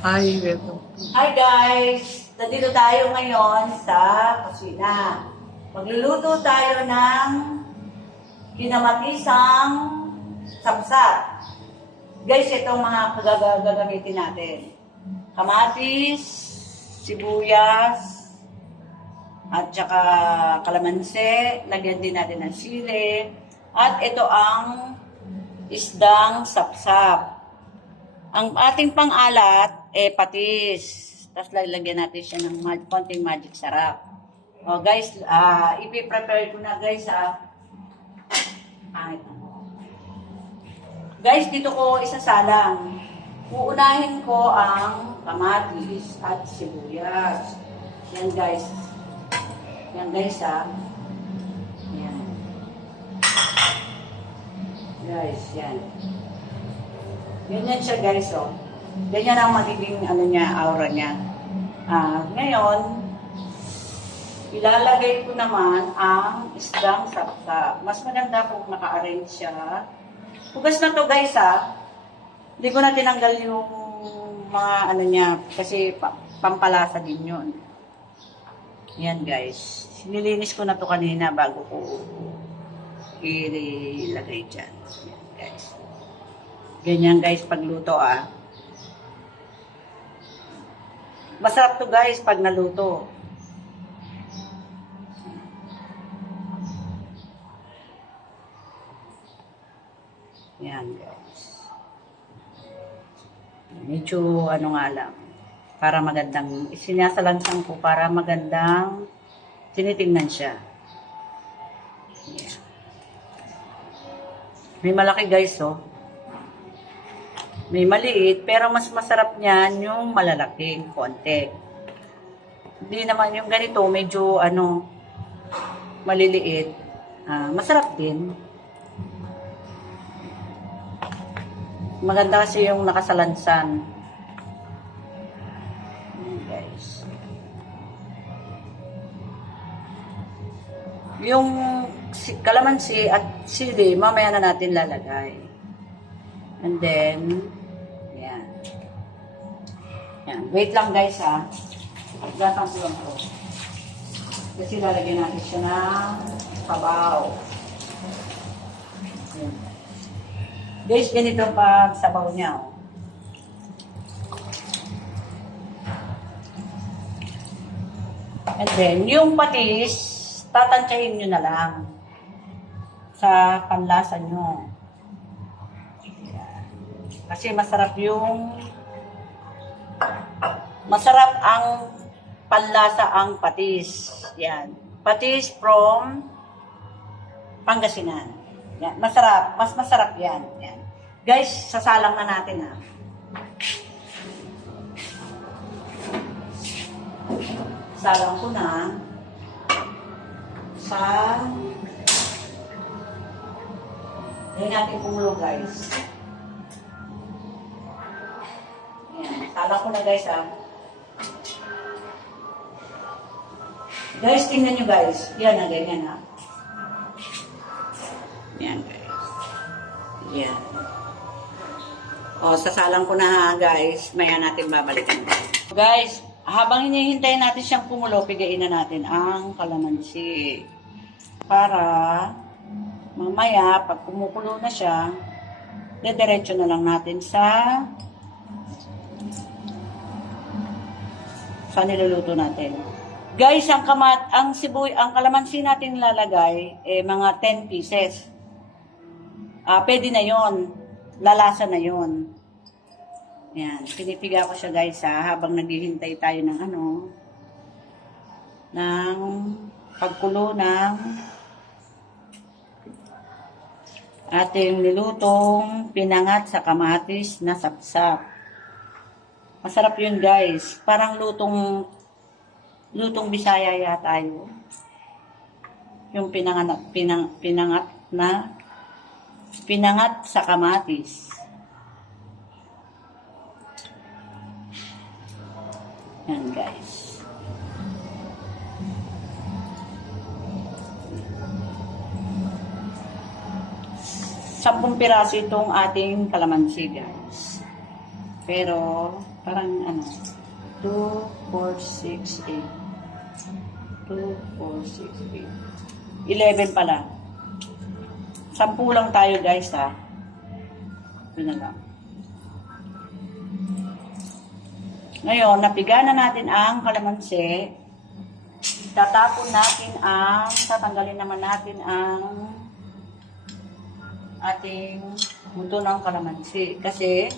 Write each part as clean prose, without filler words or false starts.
Hi, welcome. Hi guys! Nandito tayo ngayon sa kusina. Magluluto tayo ng kinamatisang sapsap. Guys, itong mga gagamitin natin. Kamatis, sibuyas, at saka kalamansi. Lagyan din natin ng sili. At ito ang isdang sapsap. Ang ating pang-alat, patis. Tapos lalagyan natin siya ng konting magic sarap. O guys, ipiprepare ko na guys, Guys, dito ko isasalang. Uunahin ko ang kamatis at sibuyas. Yan guys. Yan guys, Yan. Guys, yan. Ganyan siya guys, Ganyan ang magiging aura niya. Ngayon, ilalagay ko naman ang isdang sapsap. Mas maganda kung naka-arrange siya. Hugas na to guys, Hindi ko na tinanggal yung mga niya kasi pampalasa din yun. Yan guys. Nilinis ko na to kanina bago ko ilagay dyan. Yan guys. Ganyan guys pagluto, Masarap to guys pag naluto. Yan guys. Medyo nga lang. Para magandang, sinasalansang ko para magandang tinitingnan siya. Yan. May malaki guys, May maliit, pero mas masarap niyan yung malalaking konti. Hindi naman yung ganito, medyo maliliit. Masarap din. Maganda kasi yung nakasalansan. Guys. Yung kalamansi at sili, mamaya na natin lalagay. And then, yan. Yan. Wait lang guys, Gatang ko lang to. Kasi lalagyan natin siya ng sabaw. Yan. Guys, ganito pag sabaw niya, And then, yung patis, tatantyahin nyo na lang sa panlasa nyo. Kasi masarap ang panlasa ang patis. Yan. Patis from Pangasinan. Yan. Masarap. Mas masarap yan. Yan. Guys, sasalang na natin, Salang ko na sa dahil natin kumulo, guys. Salang ko na guys, Guys, tingnan nyo guys. Yan ganyan, Yan guys. Yan. Sasalang ko na guys. Maya natin babalikan. Guys, habang hinihintay natin siyang kumulo, pigain na natin ang kalamansi. Para mamaya, pag kumukulo na siya, dediretso na lang natin sa niluluto natin. Guys, ang kalamansi natin lalagay, mga 10 pieces. Pwede na yon, lalasa na yon. Yan, pinipiga ko siya guys, habang naghihintay tayo ng ng pagkulo ng ating nilutong pinangat sa kamatis na sapsap. Masarap yun guys. Parang lutong Bisaya yata yun. Yung pinangat sa kamatis. Yan guys. 10 piraso itong ating kalamansi guys. Pero Parang ano, 2, 4, 6, 8. 2, 4, 6, 8. 11 pala. 10 lang tayo guys ha. Yun na lang. Ngayon, napiga na natin ang kalamansi. Tatanggalin naman natin ang ating buto ng kalamansi. Kasi,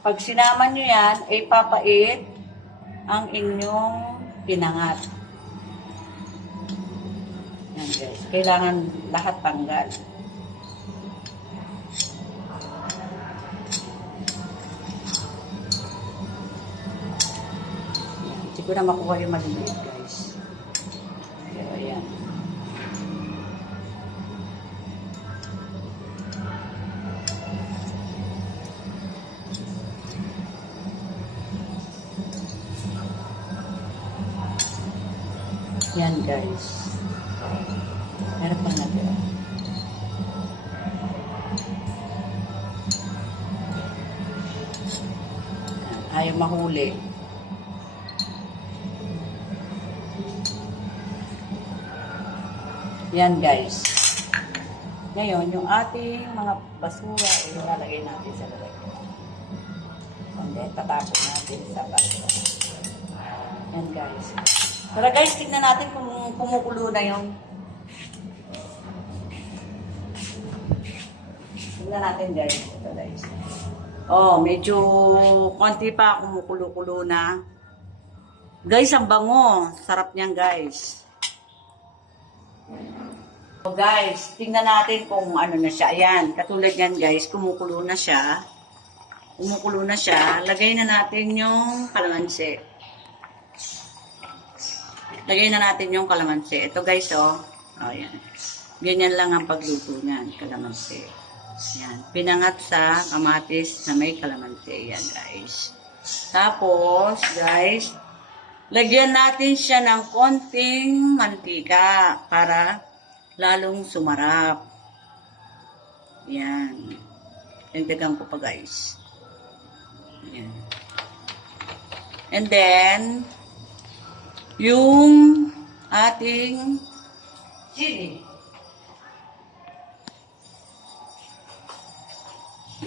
pag sinama nyo yan, ay papait ang inyong pinangat. Yan guys. Kailangan lahat tanggal. Yan. Hindi ko na makuha yung maliliit guys. Pero ayan. Yan guys. Meron pa natin. Ayaw mahuli. Yan guys. Ngayon, yung ating mga basura, ilalagay natin sa lalagyan. And then, tatapon natin sa basura. Yan guys. Tara guys, tignan natin kung kumukulo na yung. Tignan natin guys. Ito guys. Oh, medyo konti pa kumukulo-kulo na. Guys, ang bango. Sarap niyan guys. So guys, tingnan natin kung ano na siya. Ayan, katulad yan guys, kumukulo na siya. Kumukulo na siya. Lagay na natin yung kalamansi. Lagay na natin yung kalamansi. Ito guys, oh. Oh, yan. Ganyan lang ang pagluto niyan, kalamansi. Yan. Pinangat sa kamatis na may kalamansi. Yan guys. Tapos, guys, lagyan natin siya ng konting mantika para lalong sumarap. Yan. Dagdagan ko pa guys. Yan. And then, yung ating chili.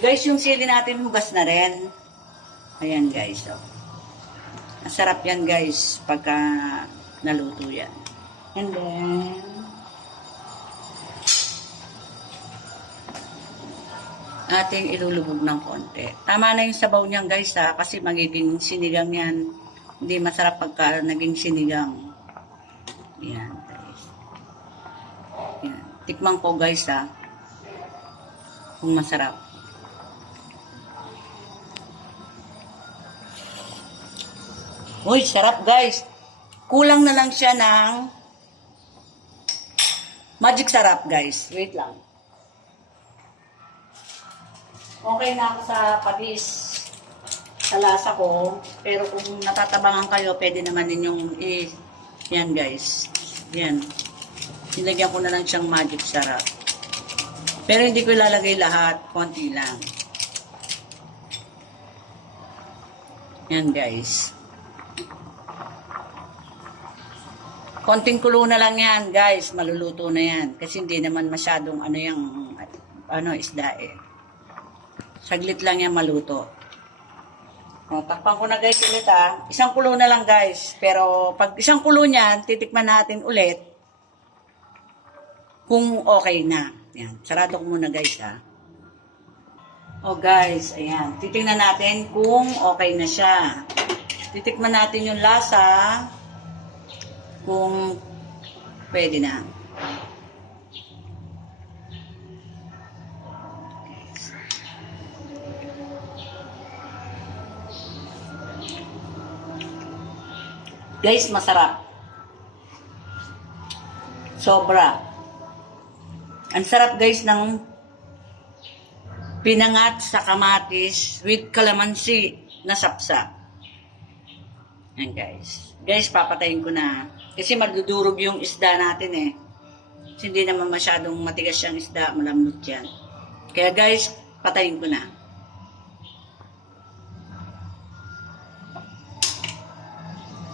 Guys, yung sili natin hugas na rin. Ayan guys. Oh. Masarap yan guys pagka naluto yan. And then, ating ilulubog ng konti. Tama na yung sabaw niyan guys ha, kasi magiging sinigang yan. Hindi masarap pagka naging sinigang. Yan guys. Yan. Tikman ko guys ha, kung masarap. Uy, sarap guys. Kulang na lang siya ng magic sarap guys. Wait lang. Okay na ako sa patis, sa lasa ko. Pero kung natatabangan kayo, pwede naman ninyong yan guys. Yan. Nilagyan ko na lang siyang magic sarap. Pero hindi ko ilalagay lahat. Konti lang. Yan guys. Konting kulo na lang yan guys. Maluluto na yan. Kasi hindi naman masyadong isda eh. Saglit lang yan maluto. O, takpan ko na guys ulit ha. Isang kulo na lang guys. Pero pag isang kulo niyan, titikman natin ulit kung okay na. Yan. Sarado ko muna guys ha. O guys, ayan. Titingnan natin kung okay na siya. Titikman natin yung lasa kung pwede na. Guys, masarap. Sobra. Ang sarap guys ng pinangat sa kamatis with kalamansi na sapsap. Yan guys. Guys, papatayin ko na. Kasi magdudurog yung isda natin eh. Kasi hindi naman masyadong matigas yung isda. Malambot yan. Kaya guys, patayin ko na.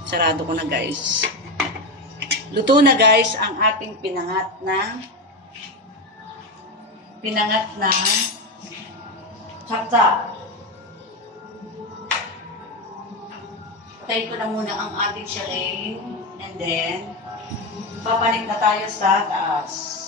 Sarado ko na guys. Luto na guys ang ating pinangat na sapsap. Patayin ko na muna ang ating shireen and then papanik na tayo sa taas.